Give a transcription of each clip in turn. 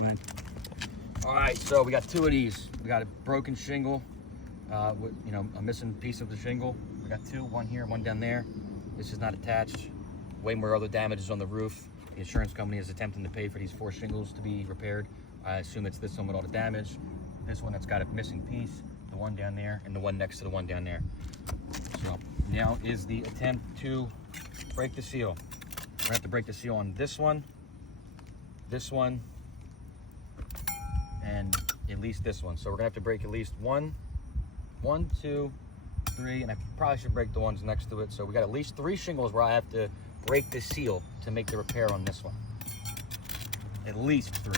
Go ahead. All right, so we got two of these. We got a broken shingle, with a missing piece of the shingle. We got two, one here, one down there. This is not attached. Way more other damages on the roof. The insurance company is attempting to pay for these 4 shingles to be repaired. I assume it's this one with all the damage. This one that's got a missing piece, the one down there, and the one next to the one down there. So now is the attempt to break the seal. We're gonna have to break the seal on this one, and at least this one. So we're gonna have to break at least one, 2, 3, and I probably should break the ones next to it. So we got at least 3 shingles where I have to break the seal to make the repair on this one. At least 3.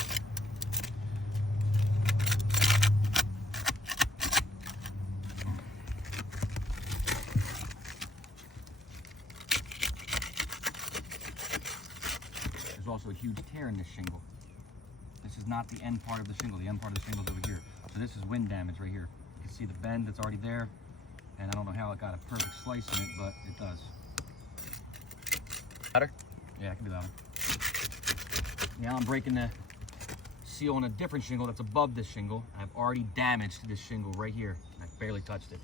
There's also a huge tear in this shingle. This is not the end part of the shingle. The end part of the shingle is over here. So this is wind damage right here. You can see the bend that's already there. And I don't know how it got a perfect slice in it, but it does. Louder? Yeah, it can be louder. Now I'm breaking the seal on a different shingle that's above this shingle. I've already damaged this shingle right here. I barely touched it.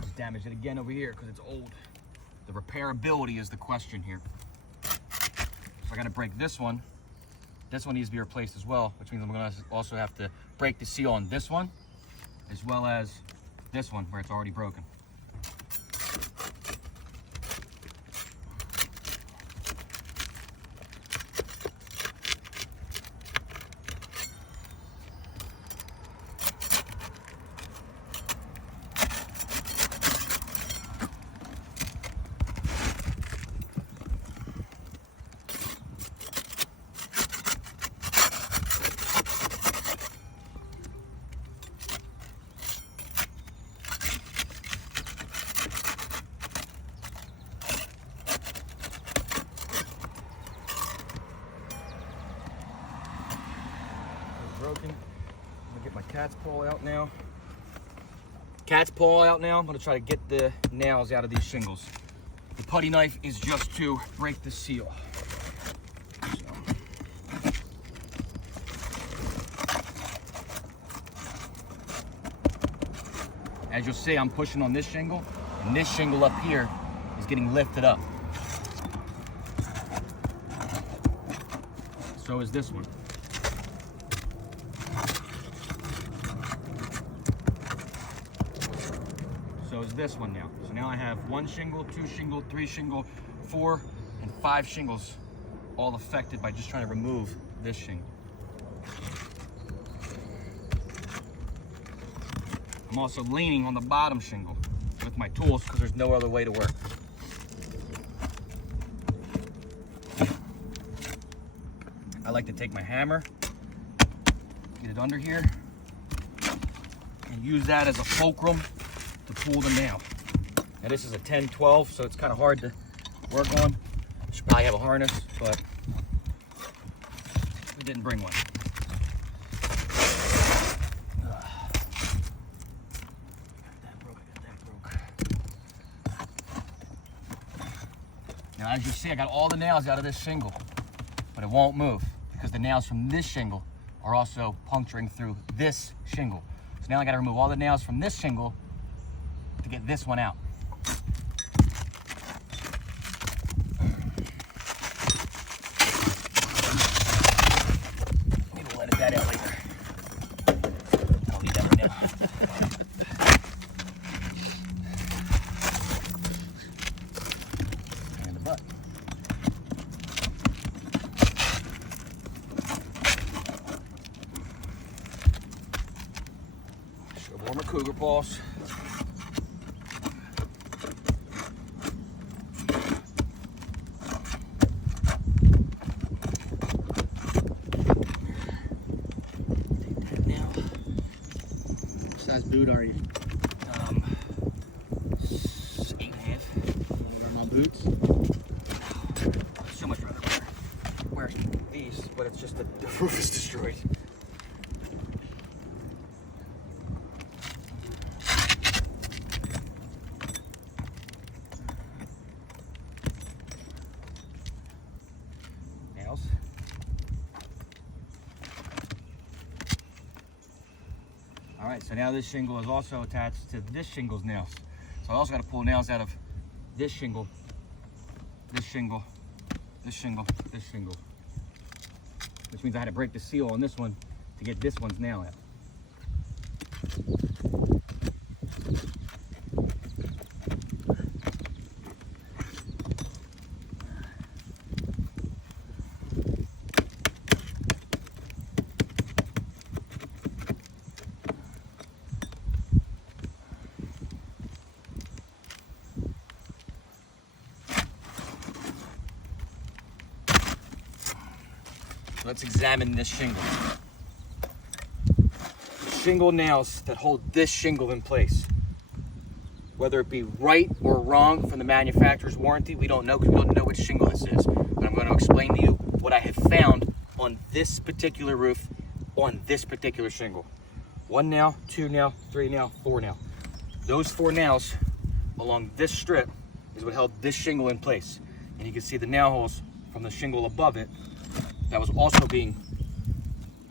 Just damaged it again over here because it's old. The repairability is the question here. So I gotta break this one. This one needs to be replaced as well, which means I'm gonna also have to break the seal on this one, as well as this one where it's already broken. Broken. I'm gonna get my cat's paw out now. Cat's paw out now. I'm gonna try to get the nails out of these shingles. The putty knife is just to break the seal. As you'll see, I'm pushing on this shingle, and this shingle up here is getting lifted up. So is this one. So is this one now. So now I have 1 shingle, 2 shingle, 3 shingle, 4, and 5 shingles all affected by just trying to remove this shingle. I'm also leaning on the bottom shingle with my tools because there's no other way to work. I like to take my hammer, get it under here, and use that as a fulcrum to pull the nail. Now this is a 10-12, so it's kind of hard to work on. Should probably have a harness, but we didn't bring one. Now as you see, I got all the nails out of this shingle, but it won't move because the nails from this shingle are also puncturing through this shingle. So now I got to remove all the nails from this shingle to get this one out. Maybe we'll edit that out later. I'll leave that right now. And the butt. Show more cougar paws. What size boot are you? 8.5. Wear my boots? So much rather wear these, but it's just the roof is destroyed. Nails. All right, so now this shingle is also attached to this shingle's nails. So I also got to pull nails out of this shingle, this shingle, this shingle, this shingle. Which means I had to break the seal on this one to get this one's nail out. Let's examine this shingle. Shingle nails that hold this shingle in place. Whether it be right or wrong from the manufacturer's warranty, we don't know because we don't know which shingle this is. But I'm going to explain to you what I have found on this particular roof, on this particular shingle. 1 nail, 2 nail, 3 nail, 4 nail. Those 4 nails along this strip is what held this shingle in place. And you can see the nail holes from the shingle above it that was also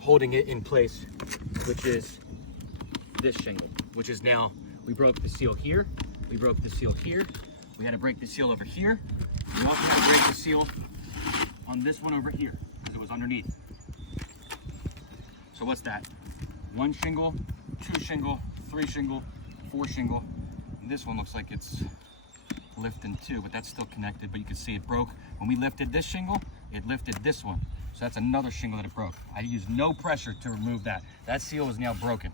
holding it in place, which is this shingle, which is now, we broke the seal here, we broke the seal here, we had to break the seal over here, we also had to break the seal on this one over here, because it was underneath. So what's that? 1 shingle, 2 shingle, 3 shingle, 4 shingle, and this one looks like it's lifting too, but that's still connected, but you can see it broke. When we lifted this shingle, it lifted this one. So that's another shingle that it broke. I used no pressure to remove that. That seal is now broken.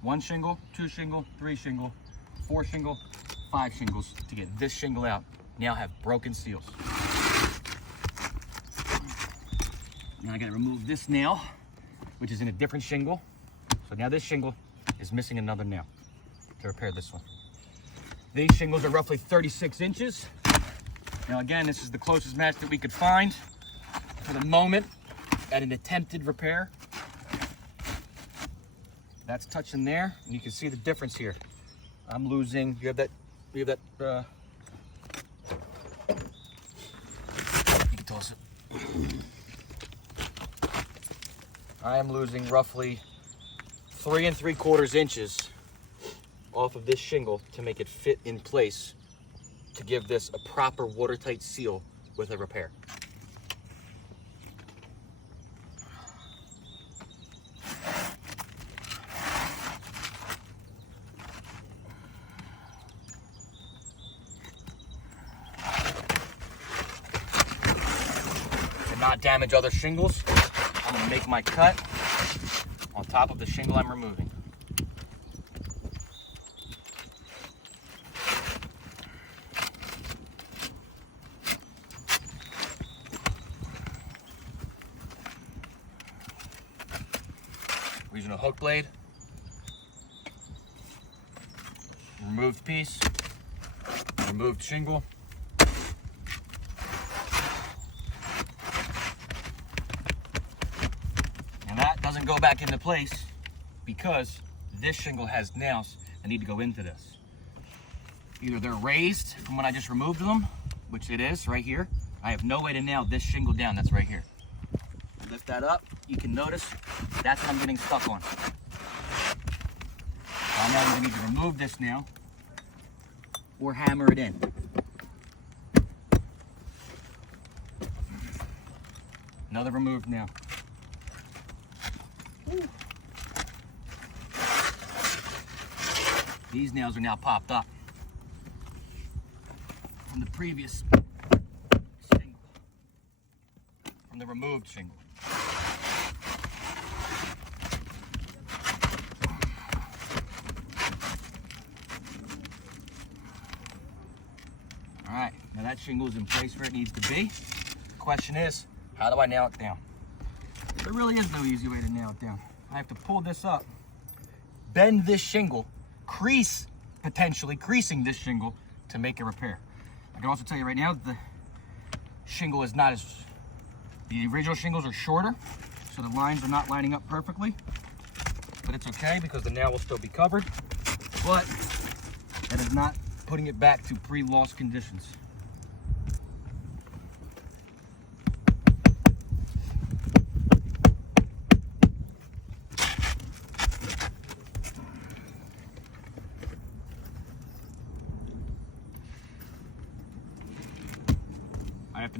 1 shingle, 2 shingle, 3 shingle, 4 shingle, 5 shingles to get this shingle out. Now have broken seals. Now I gotta remove this nail, which is in a different shingle. So now this shingle is missing another nail to repair this one. These shingles are roughly 36 inches. Now again, this is the closest match that we could find for the moment at an attempted repair. That's touching there, and you can see the difference here. I'm losing, you can toss it. I am losing roughly 3 3/4 inches off of this shingle to make it fit in place to give this a proper watertight seal with a repair. To not damage other shingles, I'm gonna make my cut on top of the shingle I'm removing. We're using a hook blade, removed piece, removed shingle. And that doesn't go back into place because this shingle has nails that need to go into this. Either they're raised from when I just removed them, which it is right here. I have no way to nail this shingle down, that's right here. Lift that up, you can notice that's what I'm getting stuck on. So I'm now going to need to remove this nail or hammer it in. Another removed nail. Ooh. These nails are now popped up from the previous shingle, from the removed shingle. All right, now that shingle is in place where it needs to be. The question is, how do I nail it down? There really is no easy way to nail it down. I have to pull this up, bend this shingle, potentially creasing this shingle to make a repair. I can also tell you right now, the shingle is not the original shingles are shorter, so the lines are not lining up perfectly, but it's okay because the nail will still be covered, but that is not putting it back to pre-loss conditions.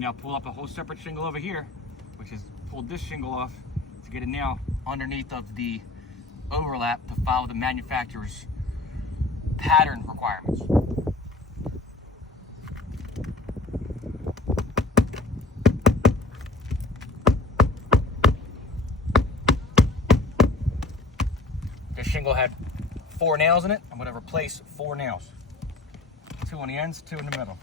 now pull up a whole separate shingle over here, which is pulled this shingle off to get it now underneath of the overlap to follow the manufacturer's pattern requirements. This shingle had 4 nails in it. I'm going to replace 4 nails. 2 on the ends, 2 in the middle.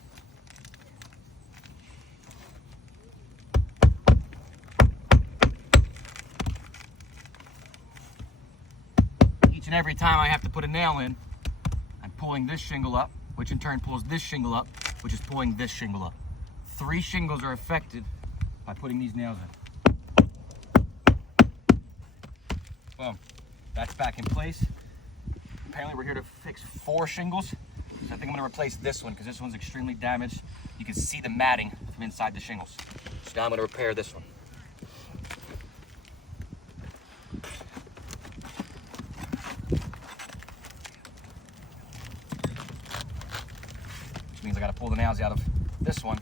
Each and every time I have to put a nail in, I'm pulling this shingle up, which in turn pulls this shingle up, which is pulling this shingle up. 3 shingles are affected by putting these nails in. Boom. That's back in place. Apparently we're here to fix 4 shingles. So I think I'm gonna replace this one because this one's extremely damaged. You can see the matting from inside the shingles. So now I'm gonna repair this one. Which means I gotta pull the nails out of this one.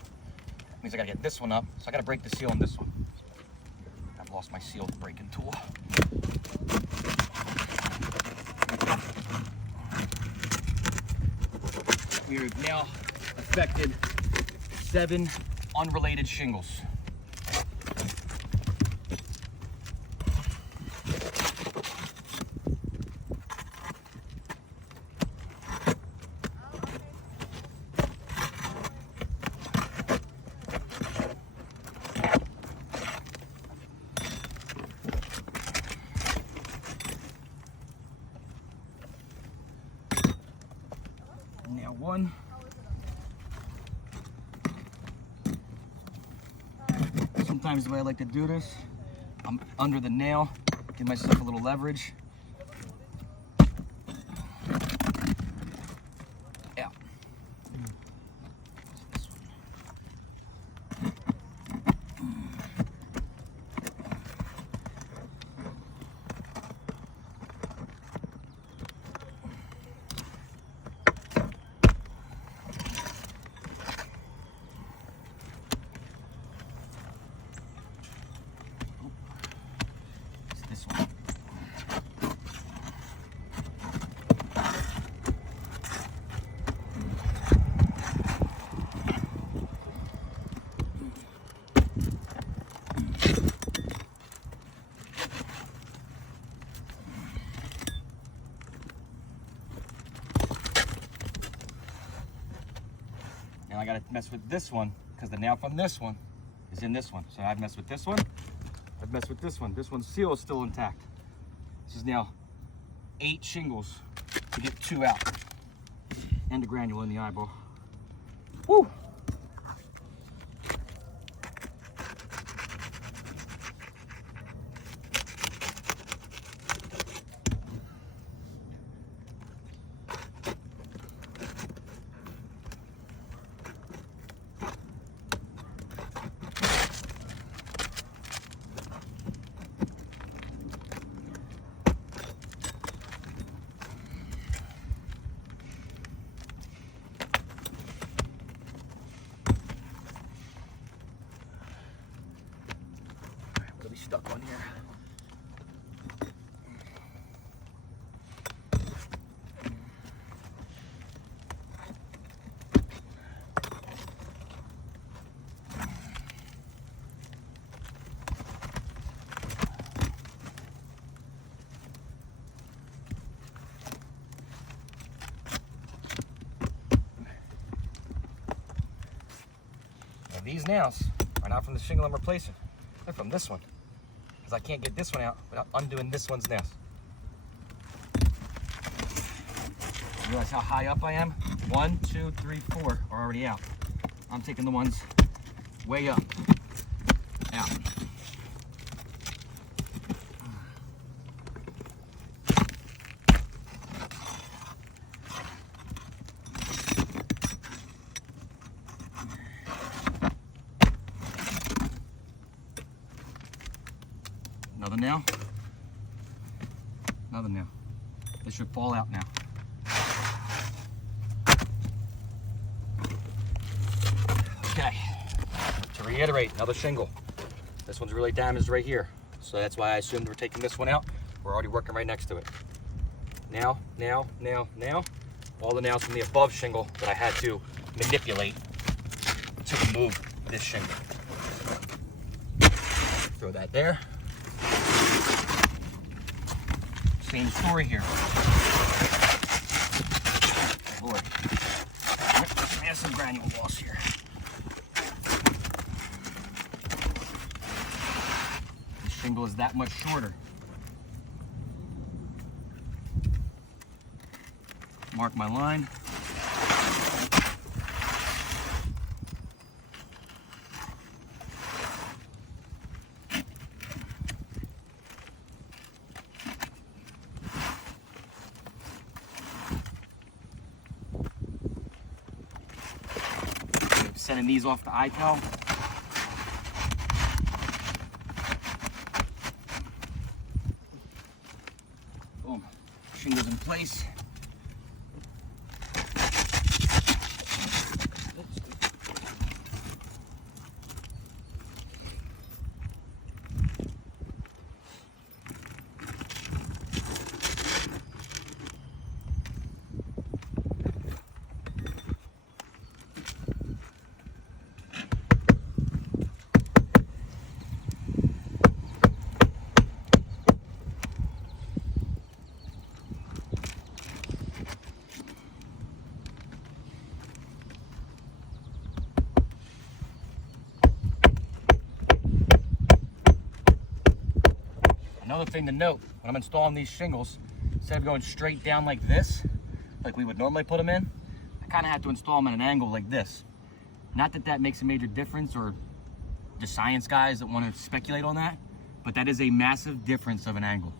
Means I gotta get this one up. So I gotta break the seal on this one. I've lost my seal breaking tool. We have now affected 7 unrelated shingles. Now 1. Sometimes the way I like to do this, I'm under the nail, give myself a little leverage. Out. This one. This one. Now I gotta mess with this one because the nail from this one is in this one. So I've messed with this one. I've messed with this one. This one's seal is still intact. This is now 8 shingles to get 2 out. And the granule in the eyeball. Woo! Really stuck on here. Now these nails are not from the shingle I'm replacing. They're from this one. Because I can't get this one out without undoing this one's nails. You realize how high up I am? 1, 2, 3, 4 are already out. I'm taking the ones way up. Out. Another nail. Another nail. This should fall out now. Okay. To reiterate, another shingle. This one's really damaged right here. So that's why I assumed we're taking this one out. We're already working right next to it. Now, all the nails from the above shingle that I had to manipulate to remove this shingle. Throw that there. Same story here. Lord, massive granule loss here. The shingle is that much shorter. Mark my line. Sending these off the iTowel. Boom. Shingles in place. Another thing to note, when I'm installing these shingles, instead of going straight down like this, like we would normally put them in, I kind of have to install them at an angle like this. Not that that makes a major difference, or the science guys that want to speculate on that, but that is a massive difference of an angle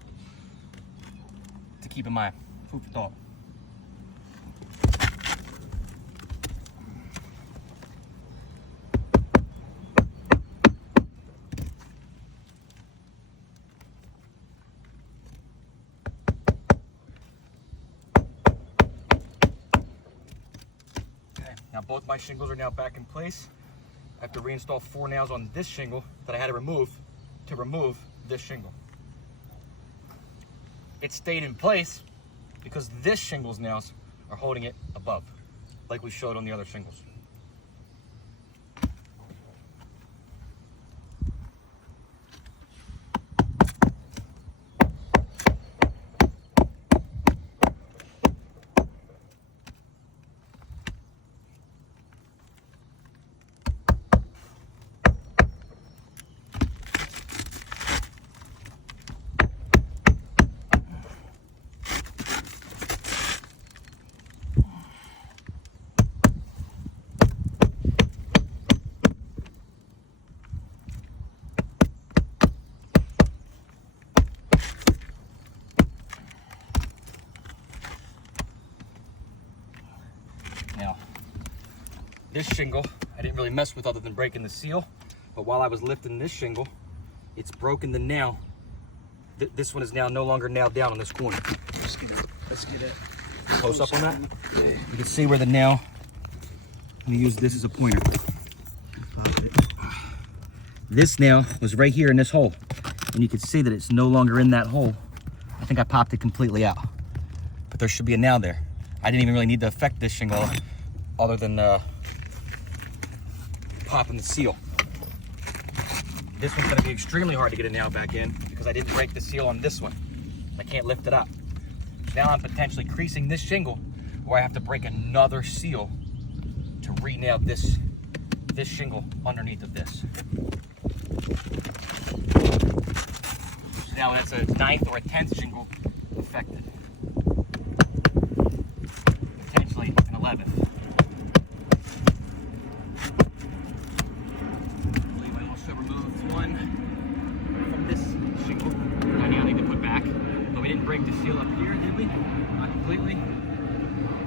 to keep in mind. Food for thought. Now both my shingles are now back in place. I have to reinstall 4 nails on this shingle that I had to remove this shingle. It stayed in place because this shingle's nails are holding it above, like we showed on the other shingles. Now, this shingle, I didn't really mess with other than breaking the seal, but while I was lifting this shingle, it's broken the nail. This one is now no longer nailed down on this corner. Let's get it. Close up on that. You can see where the nail, let me use this as a pointer. This nail was right here in this hole, and you can see that it's no longer in that hole. I think I popped it completely out, but there should be a nail there. I didn't even really need to affect this shingle other than popping the seal. This one's gonna be extremely hard to get a nail back in because I didn't break the seal on this one. I can't lift it up. Now I'm potentially creasing this shingle where I have to break another seal to re-nail this shingle underneath of this. So now that's a 9th or a 10th shingle affected. Potentially an 11th. I believe I also removed one from this shingle that I now need to put back. But we didn't break the seal up here, did we? Not completely.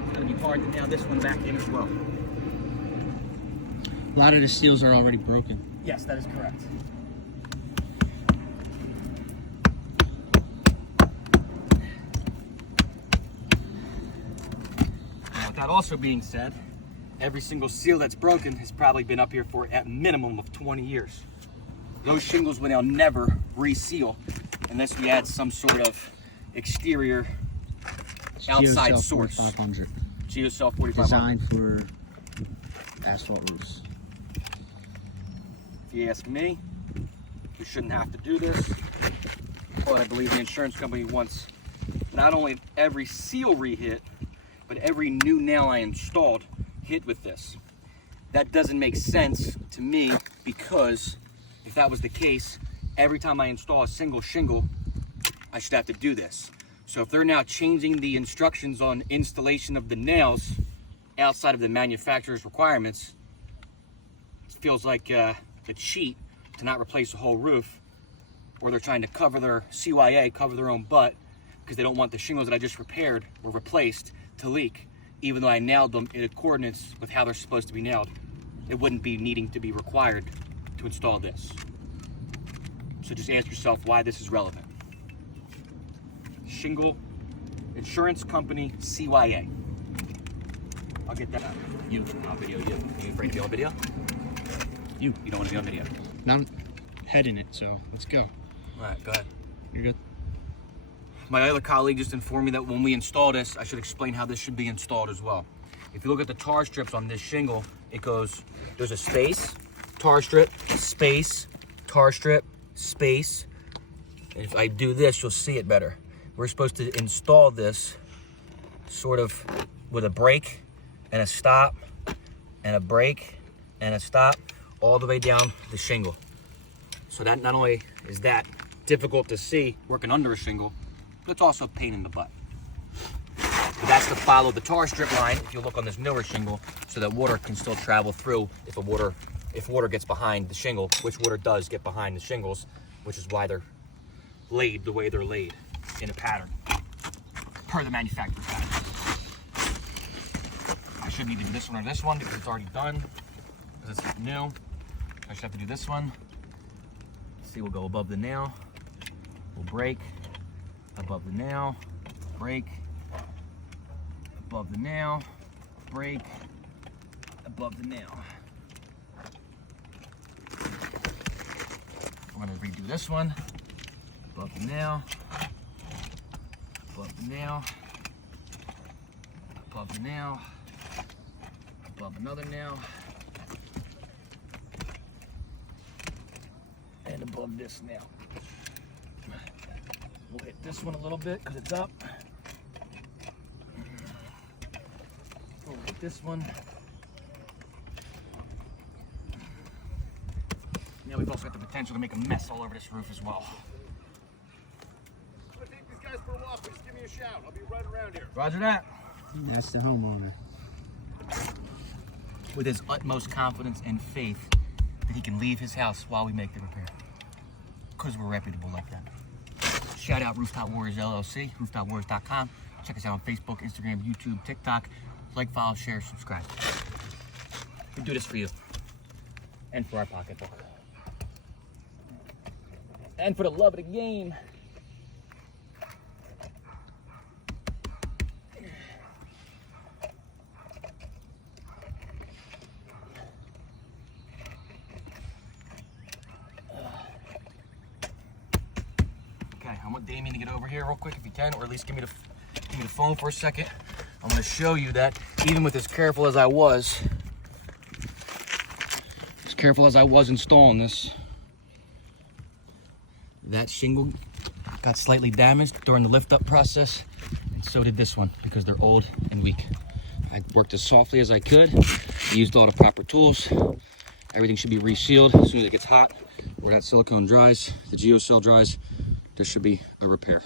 It's gonna be hard to nail this one back in as well. A lot of the seals are already broken. Yes, that is correct. Now, with that also being said, every single seal that's broken has probably been up here for at minimum of 20 years. Those shingles will now never reseal unless we add some sort of exterior outside Geocell source. 4500. Geocell 4500. Designed for asphalt roofs. If you ask me, you shouldn't have to do this, but I believe the insurance company wants not only every seal re-hit, but every new nail I installed hit with this. That doesn't make sense to me, because if that was the case, every time I install a single shingle, I should have to do this. So if they're now changing the instructions on installation of the nails outside of the manufacturer's requirements, it feels like a cheat to not replace the whole roof, or they're trying to cover their CYA, cover their own butt, because they don't want the shingles that I just repaired or replaced to leak, even though I nailed them in accordance with how they're supposed to be nailed. It wouldn't be needing to be required to install this. So just ask yourself why this is relevant. Shingle Insurance Company CYA. I'll get that. You, I'll video you. Are you afraid to be on video? You don't want to be on video. Now I'm heading it, so let's go. All right, go ahead. You're good. My other colleague just informed me that when we install this, I should explain how this should be installed as well. If you look at the tar strips on this shingle, it goes, there's a space, tar strip, space, tar strip, space. And if I do this, you'll see it better. We're supposed to install this sort of with a break and a stop and a break and a stop all the way down the shingle. So that not only is that difficult to see working under a shingle, but it's also a pain in the butt. But that's to follow the tar strip line, if you look on this newer shingle, so that water can still travel through if water gets behind the shingle, which water does get behind the shingles, which is why they're laid the way they're laid in a pattern, per the manufacturer's pattern. I should need to do this one or this one because it's already done, because it's new. I should have to do this one. See, we'll go above the nail, we'll break, above the nail, break, above the nail, break, above the nail. I'm gonna redo this one, above the nail, above the nail, above the nail, above another nail, and above this nail. We'll hit this one a little bit because it's up. We'll hit this one. Now we've also got the potential to make a mess all over this roof as well. I'm gonna take these guys for a walk, but just give me a shout. I'll be right around here. Roger that. That's the homeowner. With his utmost confidence and faith that he can leave his house while we make the repair. Because we're reputable like that. Shout out Rooftop Warriors LLC, rooftopwarriors.com. Check us out on Facebook, Instagram, YouTube, TikTok. Like, follow, share, subscribe. We do this for you. And for our pocketbook. And for the love of the game. Okay, I want Damien to get over here real quick if you can, or at least give me the phone for a second. I'm going to show you that even with as careful as I was installing this, that shingle got slightly damaged during the lift up process, and so did this one because they're old and weak. I worked as softly as I could, used all the proper tools. Everything should be resealed as soon as it gets hot, or that silicone dries, the geocell dries. There should be a repair.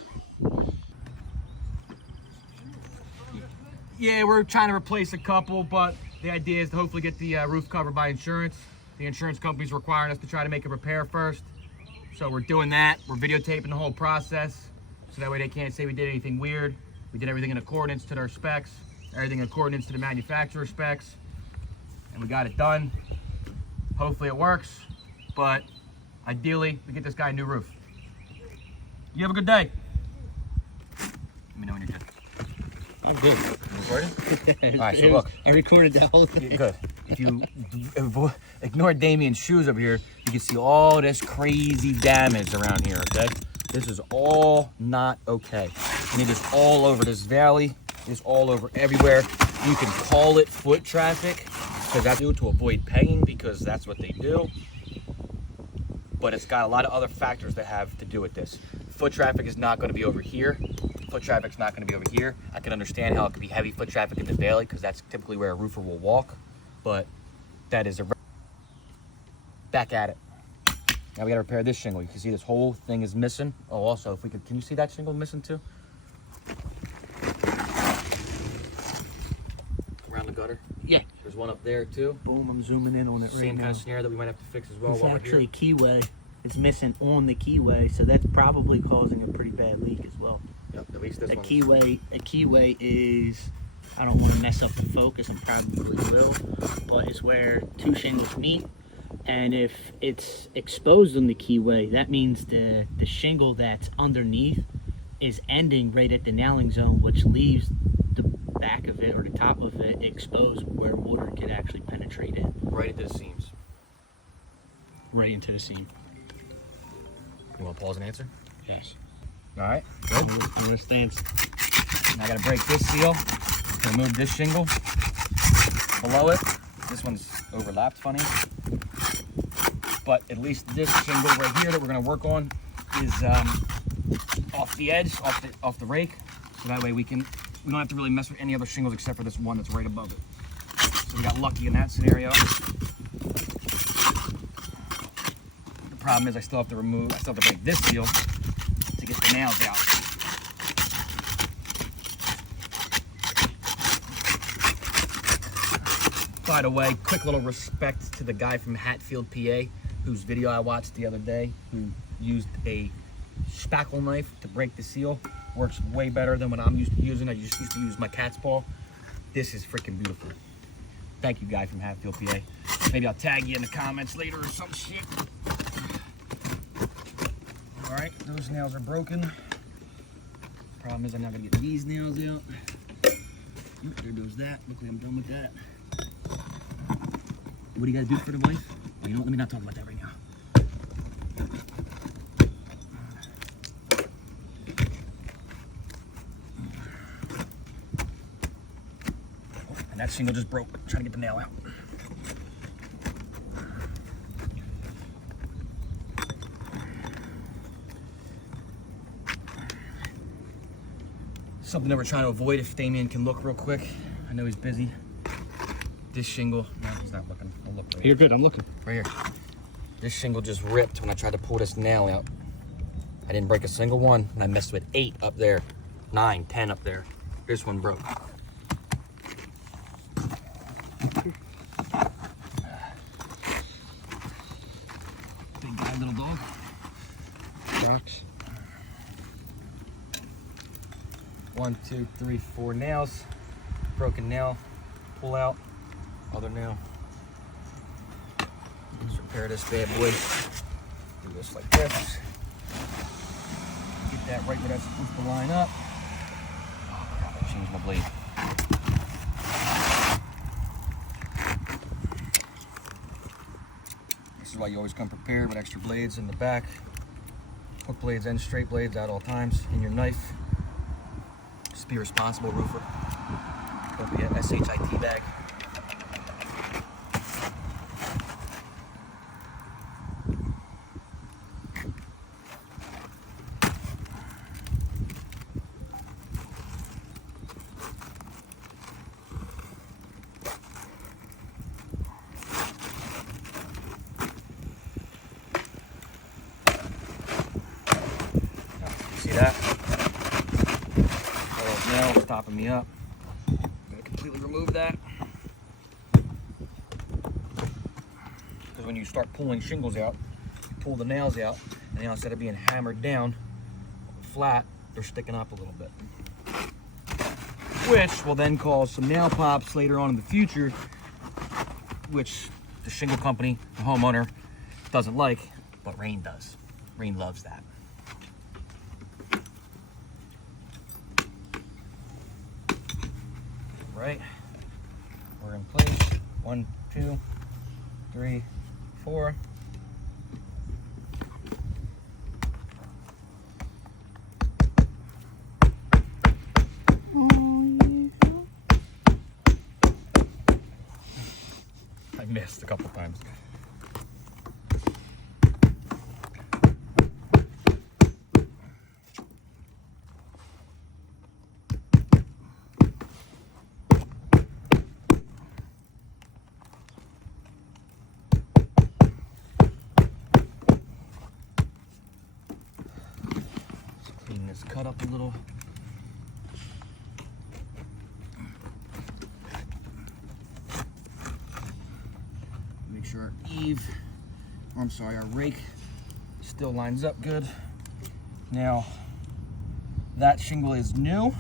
Yeah, we're trying to replace a couple, but the idea is to hopefully get the roof covered by insurance. The insurance company's requiring us to try to make a repair first. So we're doing that. We're videotaping the whole process, so that way they can't say we did anything weird. We did everything in accordance to their specs, everything in accordance to the manufacturer specs, and we got it done. Hopefully it works, but ideally we get this guy a new roof. You have a good day. Let me know when you're good. I'm good. Recording? All right, so look. I recorded that whole thing. Good. If you ignore Damien's shoes over here, you can see all this crazy damage around here, okay? This is all not okay. And it is all over this valley. It's all over everywhere. You can call it foot traffic, because that's due to avoid paying, because that's what they do. But it's got a lot of other factors that have to do with this. Foot traffic is not going to be over here. Foot traffic's not going to be over here. I can understand how it could be heavy foot traffic in the valley, because that's typically where a roofer will walk. But that is back at it. Now we got to repair this shingle. You can see this whole thing is missing. Oh, also, if we could, can you see that shingle missing too? Around the gutter. Yeah. There's one up there too. Boom, I'm zooming in on it right now. Same kind of scenario that we might have to fix as well. It's while actually we're here. keyway. It's missing on the keyway, so that's probably causing a pretty bad leak as well. Yep, at least this A one. keyway is, I don't want to mess up the focus, and probably will, but it's where two shingles meet, and if it's exposed on the keyway, that means the shingle that's underneath is ending right at the nailing zone, which leaves the back of it or the top of it exposed where water could actually penetrate in. Right into the seams. Right into the seam. You want to pause and answer? Yes. All right, good. Understands. Now I got to break this seal to remove this shingle below it. This one's overlapped funny. But at least this shingle right here that we're going to work on is off the edge, off the rake. So that way we don't have to really mess with any other shingles except for this one that's right above it. So we got lucky in that scenario. The problem is I still have to break this seal to get the nails out. By the way, quick little respect to the guy from Hatfield, PA, whose video I watched the other day, who used a spackle knife to break the seal. Works way better than what I'm used to using. I just used to use my cat's paw. This is freaking beautiful. Thank you, guy from Hatfield, PA. Maybe I'll tag you in the comments later or some shit. All right, those nails are broken. Problem is I'm not gonna get these nails out. There goes that. Look like I'm done with that. What do you gotta do for the wife? Well, you know what? Let me not talk about that right now. Oh, and that shingle just broke. Trying to get the nail out. Something that we're trying to avoid if Damien can look real quick. I know he's busy. This shingle, no, he's not looking. I'll look right You're good, I'm looking. right here. This shingle just ripped when I tried to pull this nail out. I didn't break a single one, and I messed with 8 up there, 9, 10 up there. This one broke. Big guy, little dog. Rocks. 1, 2, 3, 4 nails. Broken nail, pull out, other nail. Let's repair this bad boy. Do this like this. Get that right where that's supposed to line up. Oh crap, I changed my blade. This is why you always come prepared with extra blades in the back. Hook blades and straight blades at all times in your knife. Just be a responsible roofer. Don't be a SHIT bag. See that? All those nails stopping me up. I'm gonna completely remove that. Because when you start pulling shingles out, you pull the nails out, and now instead of being hammered down flat, they're sticking up a little bit. Which will then cause some nail pops later on in the future, which the shingle company, the homeowner, doesn't like, but Rain does. Rain loves that. right. We're in place. 1, 2, 3, 4. I missed a couple times. Clean this cut up a little. Make sure our our rake still lines up good. Now, that shingle is new,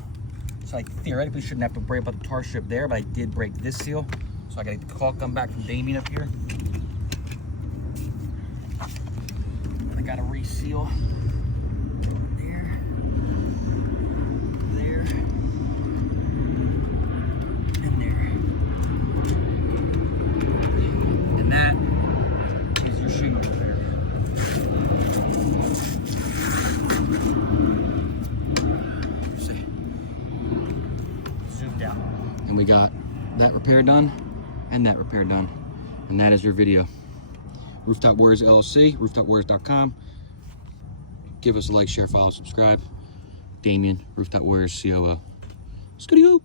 so I theoretically shouldn't have to worry about the tar strip there, but I did break this seal, so I got the call come back from Damien up here. And I got to reseal there, and there. And that is your shingle repair. See. Zoomed out. And we got that repair done and that repair done. And that is your video. Rooftop Warriors LLC, rooftopwarriors.com. Give us a like, share, follow, subscribe. Damien, Rooftop Warriors COO. Scooty-hoo!